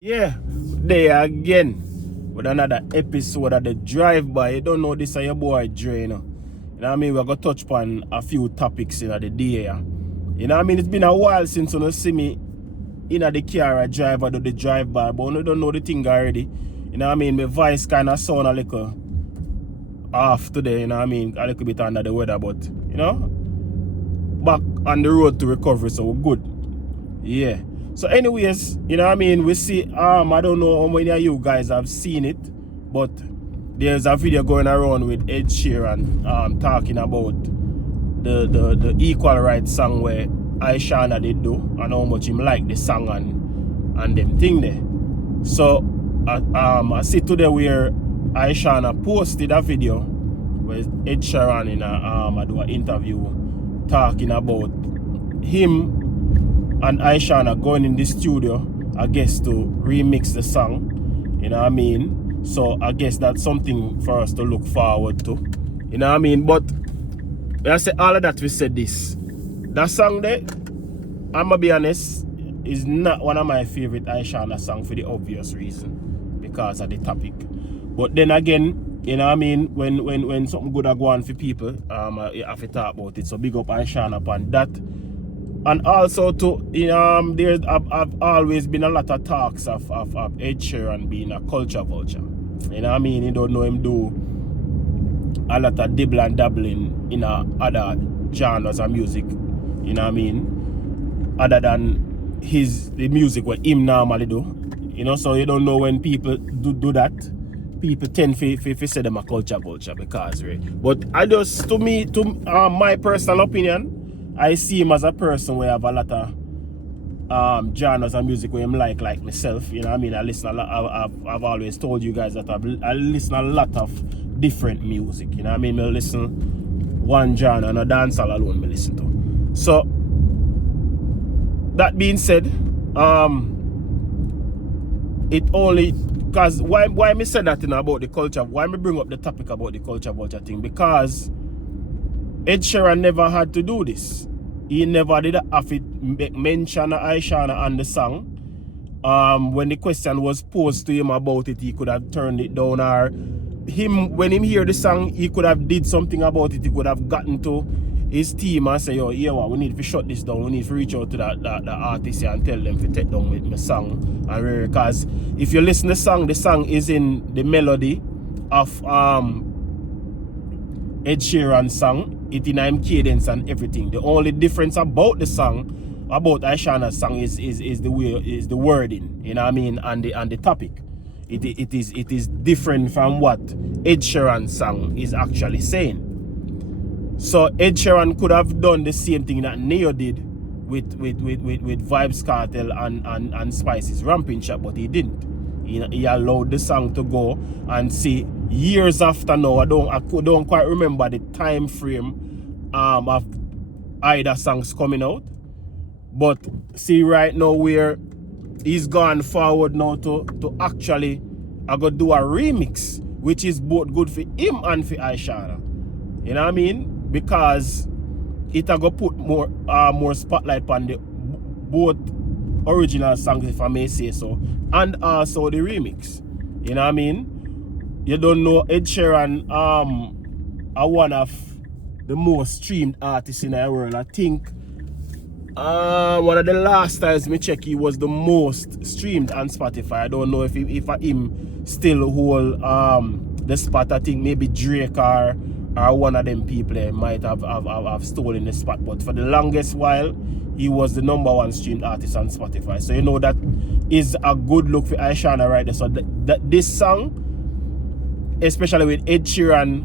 Yeah, there again with another episode of the drive-by. You don't know this is your boy Dre, you know. You know what I mean? We're going to touch upon a few topics in the day. Yeah. You know what I mean? It's been a while since you see me in the car or drive or do the drive-by, but you don't know the thing already. You know what I mean? My voice kind of sound a little off today, you know what I mean? A little bit under the weather, but, you know, back on the road to recovery, so we're good. Yeah. So anyways, you know what I mean, we see I don't know how many of you guys have seen it, but there's a video going around with Ed Sheeran talking about the equal rights song where Ishawna did do and how much him like the song and them thing there. So I see today where Ishawna posted a video where Ed Sheeran in I do an interview talking about him and Ishawna going in the studio, I guess, to remix the song. You know what I mean? So I guess that's something for us to look forward to. You know what I mean? But I say all of that, we said this. That song there, I'm gonna be honest, is not one of my favorite Ishawna songs for the obvious reason. Because of the topic. But then again, you know what I mean, when something good are going for people, you have to talk about it. So big up Ishawna upon that. And also too, I've always been a lot of talks of Ed Sheeran being a culture vulture. You know what I mean? You don't know him do a lot of dibble and dabbling in other genres of music. You know what I mean? Other than the music what him normally do. You know, so you don't know when people do that. People tend to say them a culture vulture because, right? But I just, to my personal opinion, I see him as a person where I have a lot of genres of music where I'm like myself. You know what I mean? I listen a lot. I've always told you guys that I listen a lot of different music. You know what I mean? I listen one genre and a dancehall alone I listen to. So that being said, it only because why me said that about the culture? Why me bring up the topic about the culture vulture thing? Because Ed Sheeran never had to do this. He never did have to mention Ishawna on the song. When the question was posed to him about it, he could have turned it down, or when him hear the song, he could have did something about it. He could have gotten to his team and say, yo, yeah, we need to shut this down. We need to reach out to the artist and tell them to take down with my song. And because if you listen to the song is in the melody of Ed Sheeran's song. It in him cadence and everything. The only difference about the song, about Ishawna's song, is the wording. You know what I mean, and the topic. It is different from what Ed Sheeran's song is actually saying. So Ed Sheeran could have done the same thing that Neo did with Vybz Kartel and Spice's Ramping Shop, but he didn't. He allowed the song to go and see years after now. I don't quite remember the time frame of either songs coming out. But see right now where he's gone forward now to actually go do a remix, which is both good for him and for Ishawna. You know what I mean? Because it go put more spotlight on the both original songs, if I may say so, and also the remix. You know what I mean? You don't know Ed Sheeran are one of the most streamed artists in the world. I think one of the last times me check, he was the most streamed on Spotify. I don't know if him still hold the spot. I think maybe Drake or one of them people might have stolen the spot, but for the longest while he was the #1 streamed artist on Spotify. So you know that is a good look for Ishawna right there. So this song, especially with Ed Sheeran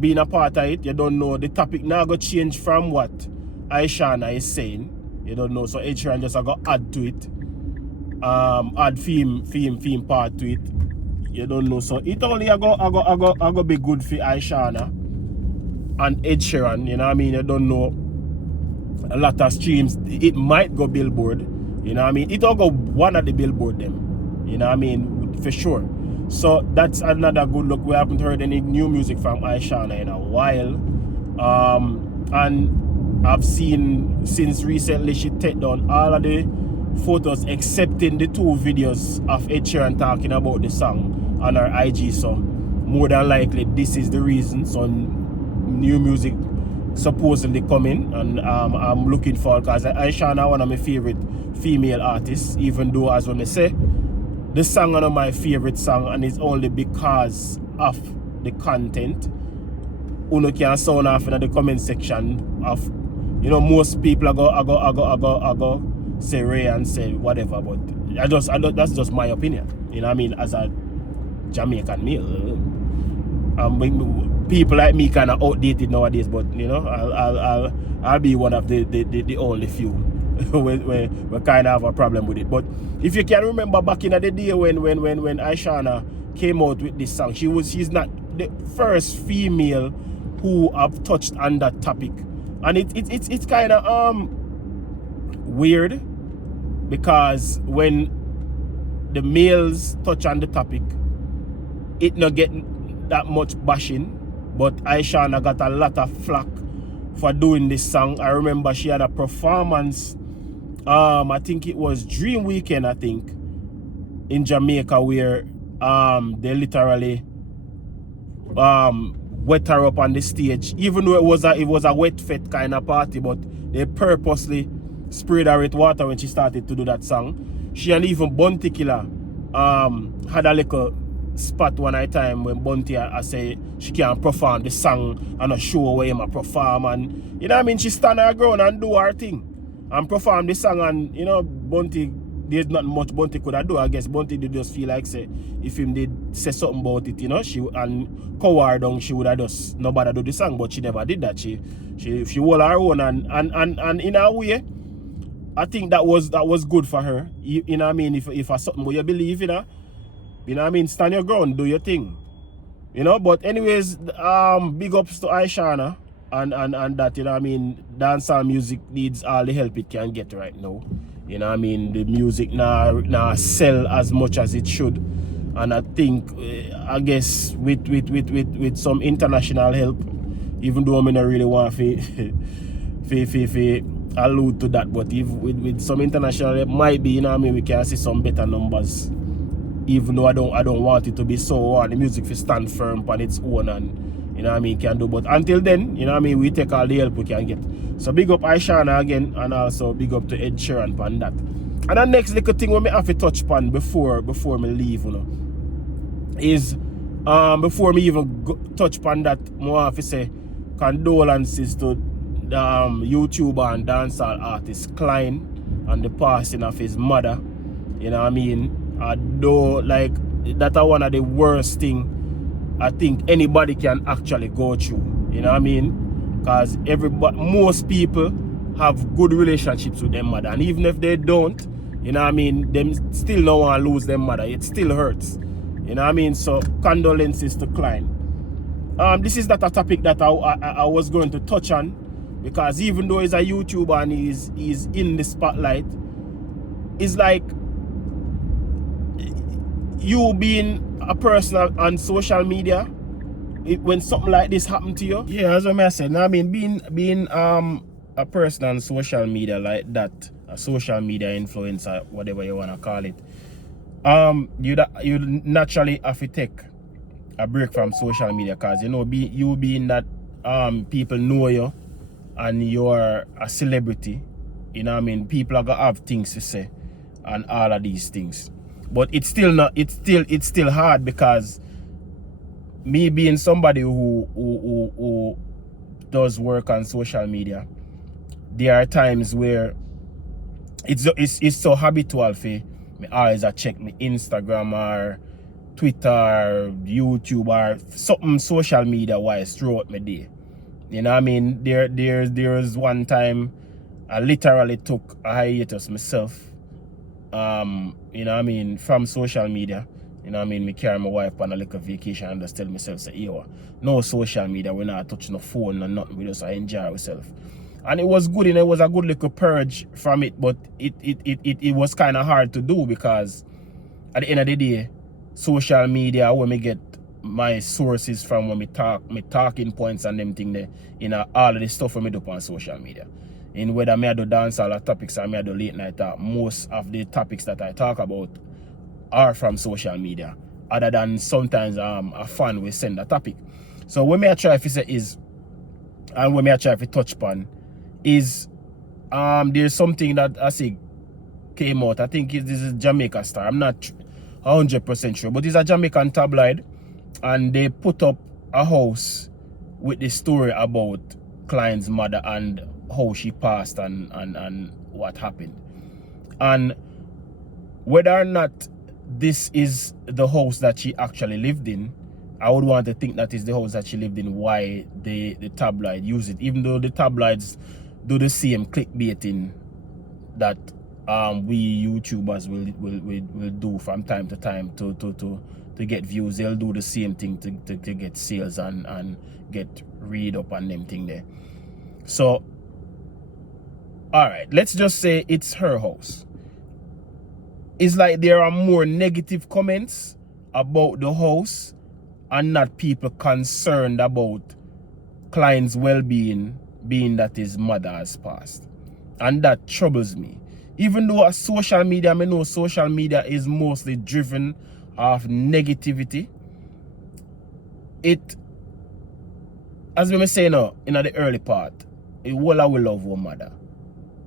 being a part of it, you don't know the topic now go change from what Ishawna is saying. You don't know, so Ed Sheeran just go add to it, add theme part to it. You don't know, so it only I go be good for Ishawna and Ed Sheeran. You know what I mean? You don't know a lot of streams. It might go Billboard. You know what I mean? It'll go one of the Billboard them. You know what I mean? For sure. So that's another good look. We haven't heard any new music from Ishawna in a while. And I've seen since recently she take down all of the photos excepting the 2 videos of Ed Sheeran talking about the song on her IG. So more than likely this is the reason. So new music supposedly coming, and I'm looking for, because Ishawna one of my favorite female artists, even though, as when I say, the song one of my favorite song, and it's only because of the content. Uno can sound off in the comment section of, you know, most people I go say Ray and say whatever, but that's just my opinion. You know what I mean? As a Jamaican male, people like me kind of outdated nowadays, but you know, I'll be one of the only few we kind of have a problem with it. But if you can remember back in the day when Ishawna came out with this song, she's not the first female who have touched on that topic, and it's kind of weird, because when the males touch on the topic, it not get that much bashing. But Ishawna got a lot of flack for doing this song. I remember she had a performance, I think it was Dream Weekend, I think, in Jamaica, where they literally wet her up on the stage, even though it was a wet fet kind of party, but they purposely sprayed her with water when she started to do that song. She and even Bunty Killer had a little spot one night time when Bunty I say she can't perform the song on a show where him a perform, and you know what I mean, she stand her ground and do her thing and perform the song, and you know, Bunty, there's not much Bunty could have do. I guess Bunty did just feel like, say, if him did say something about it, you know, she and cover down, she would have just nobody do the song, but she never did that. She hold her own, and in a way, I think that was good for her. You know what I mean? If something what you believe in, you know what I mean, stand your ground, do your thing. You know, but anyways, big ups to Ishawna and that, you know what I mean, dancehall music needs all the help it can get right now. You know what I mean, the music now sell as much as it should. And I think, I guess, with some international help, even though I don't really want to allude to that, but if with some international help, might be, you know what I mean, we can see some better numbers. Even though I don't want it to be so hard, the music to stand firm on its own, and you know what I mean, can do. But until then, you know what I mean, we take all the help we can get. So big up Ishawna again, and also big up to Ed Sheeran on that. And the next little thing we have to touch upon before me leave, you know, is before me even touch upon that, I have to say condolences to the YouTuber and dancehall artist Nklyne and the passing of his mother. You know what I mean? Though, like, that's one of the worst thing I think anybody can actually go through. You know what I mean? Because most people have good relationships with their mother, and even if they don't, you know what I mean, them still don't want to lose their mother. It still hurts. You know what I mean? So condolences to Nklyne. This is not a topic that I was going to touch on, because even though he's a YouTuber and he's in the spotlight, it's like you being a person on social media, when something like this happened to you. Yeah, as I said, I mean, being a person on social media like that, a social media influencer, whatever you want to call it, you naturally have to take a break from social media, because you know, you being that people know you and you're a celebrity, you know what I mean, people are gonna have things to say and all of these things. But it's still hard, because me being somebody who does work on social media, there are times where it's so habitual for me always check my Instagram or Twitter or YouTube or something social media wise throughout my day. You know what I mean? There's one time I literally took a hiatus myself. You know what I mean, from social media. You know what I mean, me carry my wife on a little vacation and just tell myself, say, yo, no social media, we're not touching no phone or nothing, we just enjoy ourselves. And it was good, and it was a good little purge from it, but it was kind of hard to do, because at the end of the day, social media, when me get my sources from, when me talking points and them thing there, you know, all of the stuff when me do on social media. in whether me I do dancehall topics or me I do late night talk, most of the topics that I talk about are from social media. Other than sometimes a fan will send a topic. So what me I try to say is, and what me I try to touch upon is there's something that I see came out. I think this is Jamaica Star. I'm not 100% sure, but it's a Jamaican tabloid, and they put up a house with the story about Nklyne's mother and how she passed and what happened. And whether or not this is the house that she actually lived in, I would want to think that is the house that she lived in, why the tabloid use it, even though the tabloids do the same clickbaiting that we YouTubers will do from time to time to get views. They'll do the same thing to get sales and get read up on them thing there. So alright, let's just say it's her house. It's like there are more negative comments about the house and not people concerned about Nklyne's well-being, being that his mother has passed. And that troubles me. Even though social media, I know social media is mostly driven off negativity, it, as we were saying now, in the early part, it will love our mother.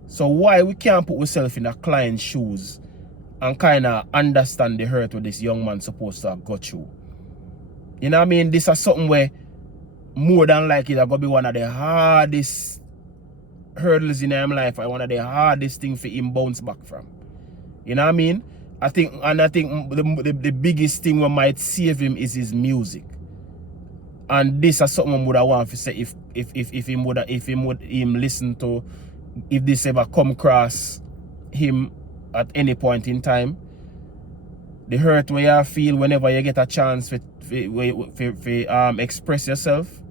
So why we can't put ourselves in a Nklyne's shoes and kind of understand the hurt what this young man supposed to have got through? You know what I mean? This is something where more than likely it's going to be one of the hardest hurdles in his life, or one of the hardest things for him bounce back from. You know what I mean? I think the biggest thing we might save him is his music. And this is something I would want to say if him listen to, if this ever come across him at any point in time. The hurt where you feel whenever you get a chance to express yourself,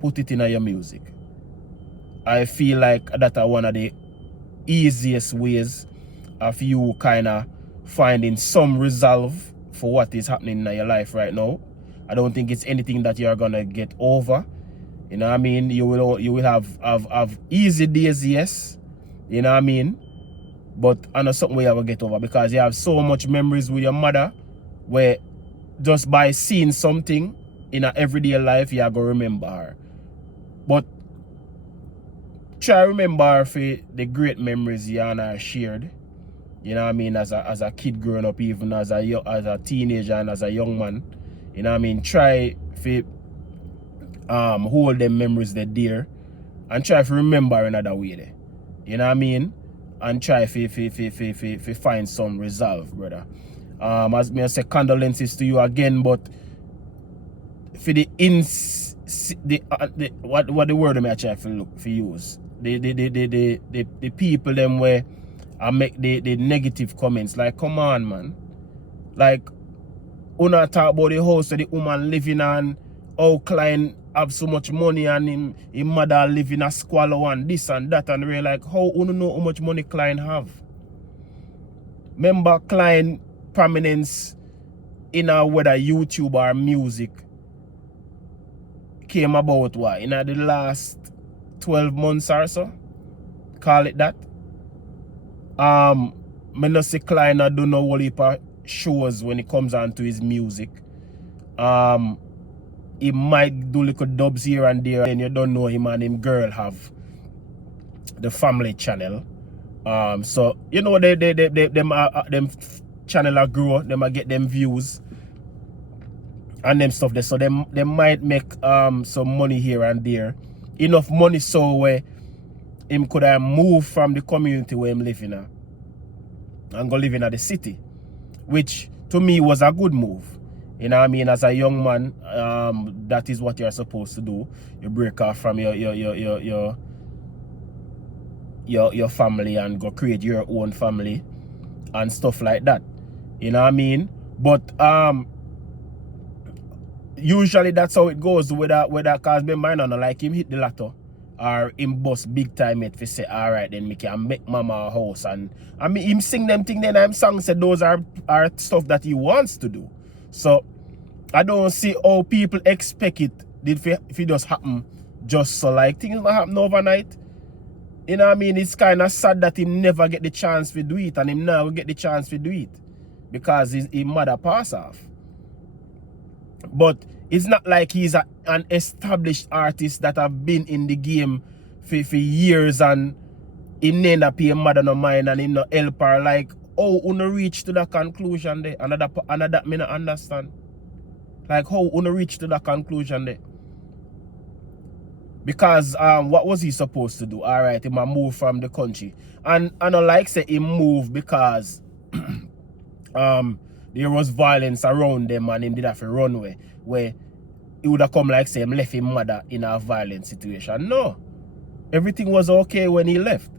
put it in your music. I feel like that's one of the easiest ways of you kind of finding some resolve for what is happening in your life right now. I don't think it's anything that you're gonna get over. You know what I mean? You will have easy days, yes. You know what I mean? But I know something where you will get over, because you have so much memories with your mother where just by seeing something in her everyday life, you are gonna remember her. But try remember her for the great memories you and her shared. You know what I mean? As a kid growing up, even as a teenager and as a young man. You know what I mean? Try to hold them memories there dear, and try to remember another way there. You know what I mean? And try to find some resolve, brother. As me I say, condolences to you again, but for the what the word I try to use, the people them where I make the negative comments, like, come on, man, like, una talk about the house that the woman living on, how Nklyne have so much money and his mother live in a squalor and this and that, and we're like, how you know how much money Nklyne have? Remember Nklyne prominence in whether YouTube or music came about what? In the last 12 months or so? Call it that. Me not say Nklyne do no whole heap of shows when it comes on to his music. He might do little dubs here and there, and you don't know him and him girl have the family channel. So you know them channel are grow, them get them views and them stuff there. So they might make some money here and there. Enough money so where him could have moved from the community where him living at and go live in the city, which to me was a good move. You know what I mean? As a young man, that is what you're supposed to do. You break off from your family and go create your own family and stuff like that. You know what I mean? But usually that's how it goes with that, cause me mind on like him hit the lotto or him bust big time it for say, alright, then me can make mama a house, and I mean him sing them thing, then I'm song said those are stuff that he wants to do. So I don't see how people expect it if it just happen just so, like things not happen overnight. You know what I mean? It's kind of sad that he never get the chance to do it, and him now get the chance to do it because his mother pass off. But it's not like he's an established artist that have been in the game for years and he never pay mother no mind and he no help her. Like, how you reach to that conclusion there? Another me not understand. Like, how you reach to that conclusion there? Because what was he supposed to do? Alright, he might move from the country. And I don't like say he moved because there was violence around them and him did have to run away. Where he would have come like say him left his mother in a violent situation. No. Everything was okay when he left.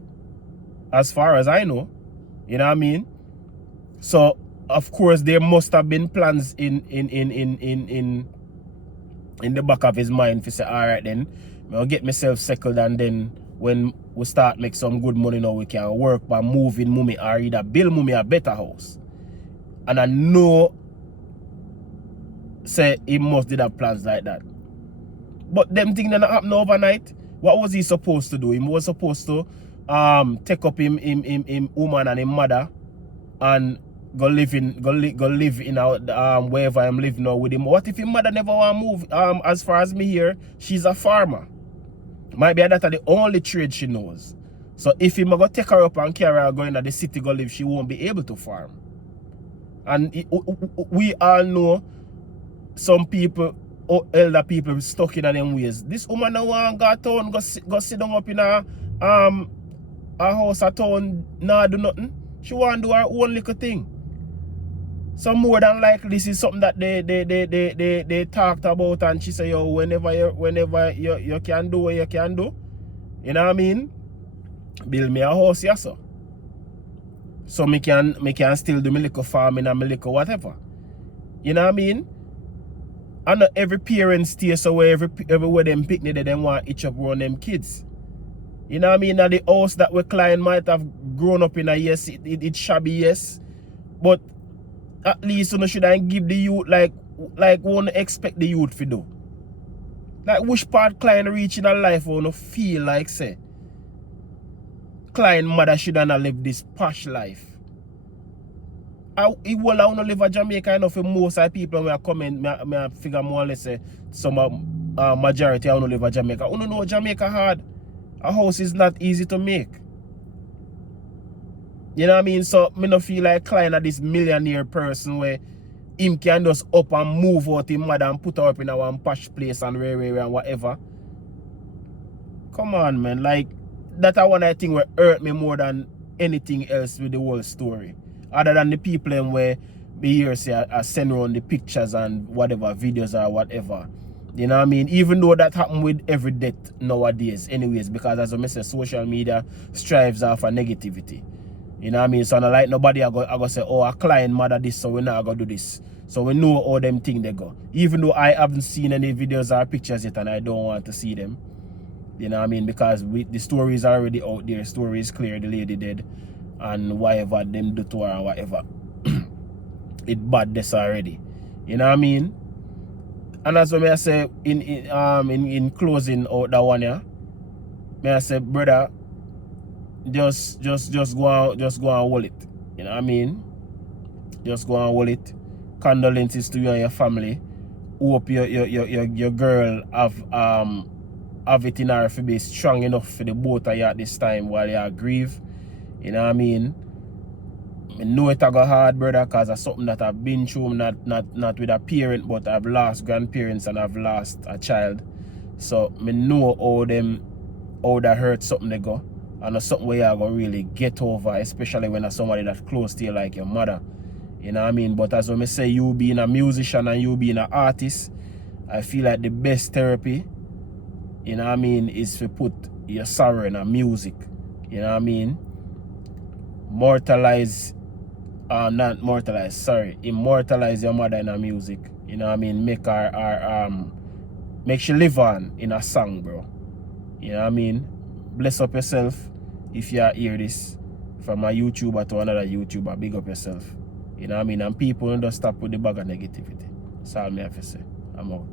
As far as I know. You know what I mean? So of course there must have been plans in the back of his mind to say, alright then, I'll get myself settled and then when we start make some good money now we can work by moving mummy or either build mummy a better house. And I know say he must did have plans like that. But them things that happen overnight. What was he supposed to do? He was supposed to take up him woman and him mother and go live in wherever I'm living now with him. What if his mother never want to move? As far as me here, she's a farmer. Might be that the only trade she knows. So if he go take her up and carry her going to the city go live, she won't be able to farm. And we all know some people or elder people stuck in them ways. This woman now want to go town, go sit down up in a house at town, nah do nothing. She want to do her own little thing. So more than likely this is something that they talked about and she say, yo, whenever you can do what you can do, you know what I mean? Build me a house, yes sir. So me can still do my little farming and my little whatever. You know what I mean? And not every parent stays so everywhere them picnic they want each up around them kids. You know what I mean? Now the house that Nklyne might have grown up in, yes, it's shabby, yes. But at least you know, should I give the youth like won't expect the youth to do. Like which part Nklyne reach in a life wanna feel like say Nklyne mother shouldn't have lived this posh life. I want to live in Jamaica enough for most of the people when I come in, I figure more or less say some majority I want to live in Jamaica. You know Jamaica hard. A house is not easy to make. You know what I mean? So I don't feel like Nklyne this millionaire person where him can just up and move out his mother and put her up in a one posh place and and whatever. Come on, man. Like that I one I think will hurt me more than anything else with the whole story. Other than the people where be here say I send around the pictures and whatever, videos or whatever. You know what I mean? Even though that happen with every death nowadays anyways, because as I say, social media strives off of negativity. You know what I mean? So not like nobody I go say, oh, a Nklyne mother this, so we not gonna do this. So we know all them things they go. Even though I haven't seen any videos or pictures yet and I don't want to see them. You know what I mean? Because the story is already out there. Story is clear, the lady dead. And whatever them do to her or whatever. It bad this already. You know what I mean? And as I say in closing out that one, yeah, may I say, brother, just go and hold it. You know what I mean? Just go and hold it. Condolences to you and your family. Hope your girl have it in her to be strong enough for the both of you at this time while you grieve. You know what I mean? I know it go hard, brother, because it's something that I've been through, not with a parent, but I've lost grandparents and I've lost a child. So I know how that hurt something they go. And it's something where you're going to really get over, especially when it's somebody that's close to you like your mother. You know what I mean? But as I say, you being a musician and you being an artist, I feel like the best therapy, you know what I mean, is to put your sorrow in a music. You know what I mean? Immortalize your mother in a music. You know what I mean? Make make she live on in a song, bro. You know what I mean? Bless up yourself if you hear this from a YouTuber to another YouTuber. Big up yourself. You know what I mean? And people don't stop with the bag of negativity. That's all I have to say. I'm out.